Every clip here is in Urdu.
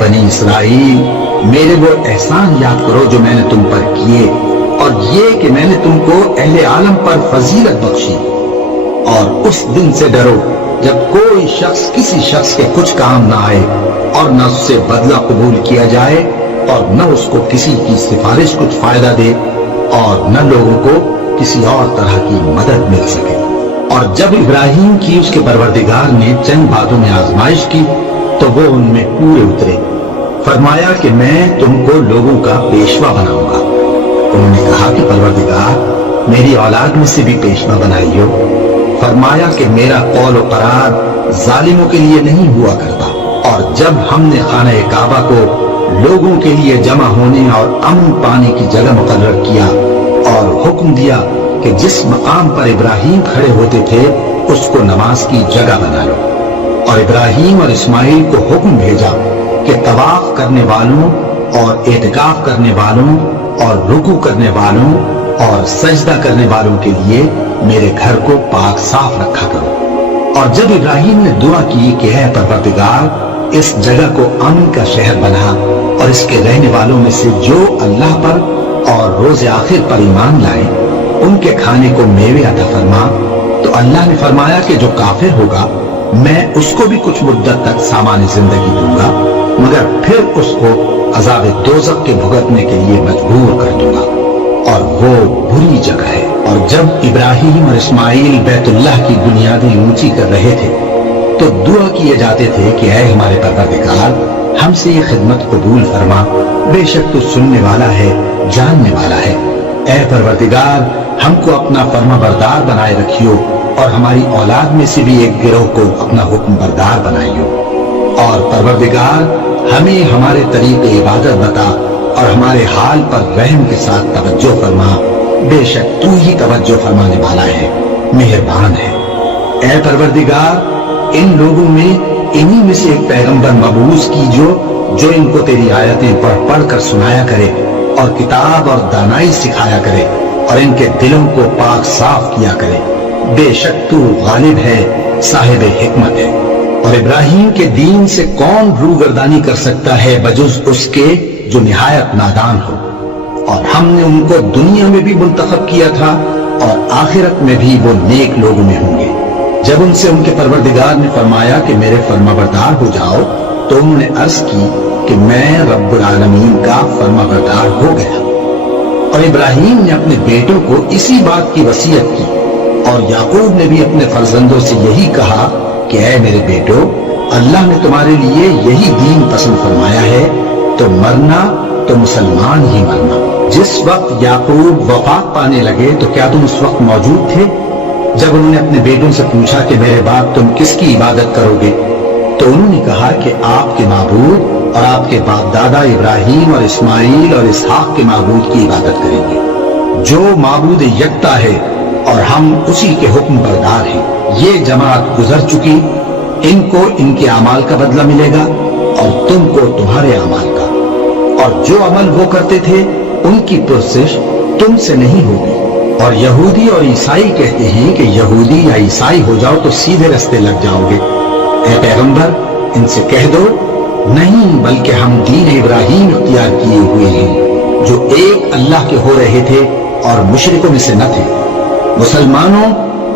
بنی اسرائیل، میرے وہ احسان یاد کرو جو میں نے تم پر کیے، اور یہ کہ میں نے تم کو اہل عالم پر فضیلت بخشی۔ اور اس دن سے ڈرو جب کوئی شخص کسی شخص کے کچھ کام نہ آئے، اور نہ اس سے بدلہ قبول کیا جائے، اور نہ اس کو کسی کی سفارش کچھ فائدہ دے، اور نہ لوگوں کو کسی اور طرح کی مدد مل سکے۔ اور جب ابراہیم کی اس کے پروردگار نے چند باتوں میں آزمائش کی تو وہ ان میں پورے اترے۔ فرمایا کہ میں تم کو لوگوں کا پیشوا بناؤں گا۔ انہوں نے کہا کہ پروردگار میری اولاد میں سے بھی پیشوا بنائیو۔ فرمایا کہ میرا قول و قرار ظالموں کے لیے نہیں ہوا کرتا۔ اور جب ہم نے خانہ کعبہ کو لوگوں کے لیے جمع ہونے اور امن پانے کی جگہ مقرر کیا اور حکم دیا کہ جس مقام پر ابراہیم کھڑے ہوتے تھے اس کو نماز کی جگہ بنا لو، اور ابراہیم اور اسماعیل کو حکم بھیجا کہ طواف کرنے والوں اور اعتکاف کرنے والوں اور رکوع کرنے والوں اور سجدہ کرنے والوں کے لیے میرے گھر کو پاک صاف رکھا کرو۔ اور جب ابراہیم نے دعا کی کہ اے پروردگار اس جگہ کو امن کا شہر بنا، اور اس کے رہنے والوں میں سے جو اللہ پر اور روز آخر پر ایمان لائے ان کے کھانے کو میوے عطا فرما، تو اللہ نے فرمایا کہ جو کافر ہوگا میں اس کو بھی کچھ مدت تک سامان زندگی دوں گا، مگر پھر اس کو عذاب دوزخ کے بھگتنے کے لیے مجبور کر دوں گا، اور وہ بری جگہ ہے۔ اور جب ابراہیم اور اسماعیل بیت اللہ کی بنیادیں اونچی کر رہے تھے تو دعا کیے جاتے تھے کہ اے ہمارے پروردگار ہم سے یہ خدمت قبول فرما، بے شک تو سننے والا ہے، جاننے والا ہے۔ اے پروردگار ہم کو اپنا فرما بردار بنائے رکھیو، اور ہماری اولاد میں سے بھی ایک گروہ کو اپنا حکم بردار بنائیو۔ اور پروردگار ہمیں ہمارے طریق عبادت بتا، اور ہمارے حال پر رحم کے ساتھ توجہ فرما، بے شک تو ہی توجہ فرمانے والا ہے، مہربان ہے۔ اے پروردگار ان لوگوں میں انہی میں سے ایک پیغمبر مبعوث جو ان کو تیری آیتیں پڑھ پڑھ کر سنایا کرے، اور کتاب اور دانائی سکھایا کرے، اور ان کے دلوں کو پاک صاف کیا کرے، بے شک تو غالب ہے، صاحب حکمت ہے۔ اور ابراہیم کے دین سے کون روگردانی کر سکتا ہے بجز اس کے جو نہایت نادان ہو؟ اور ہم نے ان کو دنیا میں بھی منتخب کیا تھا، اور آخرت میں بھی وہ نیک لوگوں میں ہوں گے۔ جب ان سے ان کے پروردگار نے فرمایا کہ میرے فرما بردار ہو جاؤ تو انہوں نے عرض کی کہ میں رب العالمین کا فرما بردار ہو گیا۔ اور ابراہیم نے اپنے بیٹوں کو اسی بات کی وصیت کی، اور یعقوب نے بھی اپنے فرزندوں سے یہی کہا کہ اے میرے بیٹو، اللہ نے تمہارے لیے یہی دین پسند فرمایا ہے، تو مرنا تو مسلمان ہی مرنا۔ جس وقت یعقوب وفات پانے لگے تو کیا تم اس وقت موجود تھے جب انہوں نے اپنے بیٹوں سے پوچھا کہ میرے باپ تم کس کی عبادت کرو گے؟ تو انہوں نے کہا کہ آپ کے معبود اور آپ کے باپ دادا ابراہیم اور اسماعیل اور اسحاق کے معبود کی عبادت کریں گے، جو معبود یکتا ہے، اور ہم اسی کے حکم بردار ہیں۔ یہ جماعت گزر چکی، ان کو ان کے اعمال کا بدلہ ملے گا، اور تم کو تمہارے اعمال کا، اور جو عمل وہ کرتے تھے ان کی پرسش تم سے نہیں ہوگی۔ اور یہودی اور عیسائی کہتے ہیں کہ یہودی یا عیسائی ہو جاؤ تو سیدھے رستے لگ جاؤ گے۔ اے پیغمبر ان سے کہہ دو نہیں، بلکہ ہم دین ابراہیم اختیار کیے ہوئے ہیں، جو ایک اللہ کے ہو رہے تھے اور مشرکوں میں سے نہ تھے۔ مسلمانوں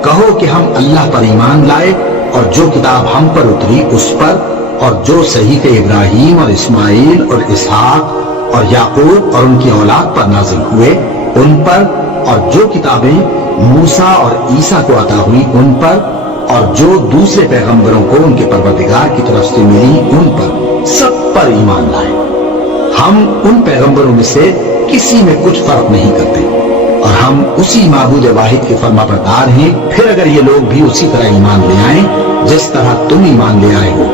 کہو کہ ہم اللہ پر ایمان لائے، اور جو کتاب ہم پر اتری اس پر، اور جو صحیفے ابراہیم اور اسماعیل اور اسحاق اور یعقوب اور ان کی اولاد پر نازل ہوئے ان پر، اور جو کتابیں موسیٰ اور عیسیٰ کو عطا ہوئی ان پر، اور جو دوسرے پیغمبروں کو ان کے پروردگار کی طرف سے ملی ان پر، سب پر ایمان لائے۔ ہم ان پیغمبروں میں سے کسی میں کچھ فرق نہیں کرتے، اور ہم اسی معبود واحد کے فرما بردار ہیں۔ پھر اگر یہ لوگ بھی اسی طرح ایمان لے آئیں جس طرح تم ایمان لے آئے ہو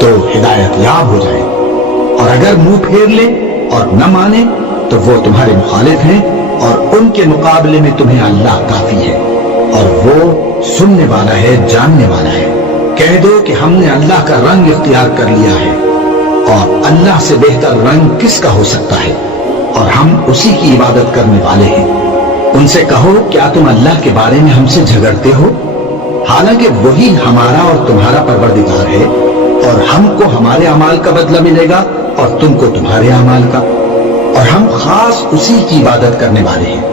تو ہدایت یاب ہو جائے، اور اگر منہ پھیر لیں اور نہ مانے تو وہ تمہارے مخالف ہیں، اور ان کے مقابلے میں تمہیں اللہ کافی ہے، اور وہ سننے والا ہے، جاننے والا ہے۔ کہہ دو کہ ہم نے اللہ کا رنگ اختیار کر لیا ہے، اور اللہ سے بہتر رنگ کس کا ہو سکتا ہے، اور ہم اسی کی عبادت کرنے والے ہیں۔ ان سے کہو کیا تم اللہ کے بارے میں ہم سے جھگڑتے ہو، حالانکہ وہی ہمارا اور تمہارا پروردگار ہے، اور ہم کو ہمارے اعمال کا بدلہ ملے گا اور تم کو تمہارے اعمال کا، اور ہم خاص اسی کی عبادت کرنے والے ہیں۔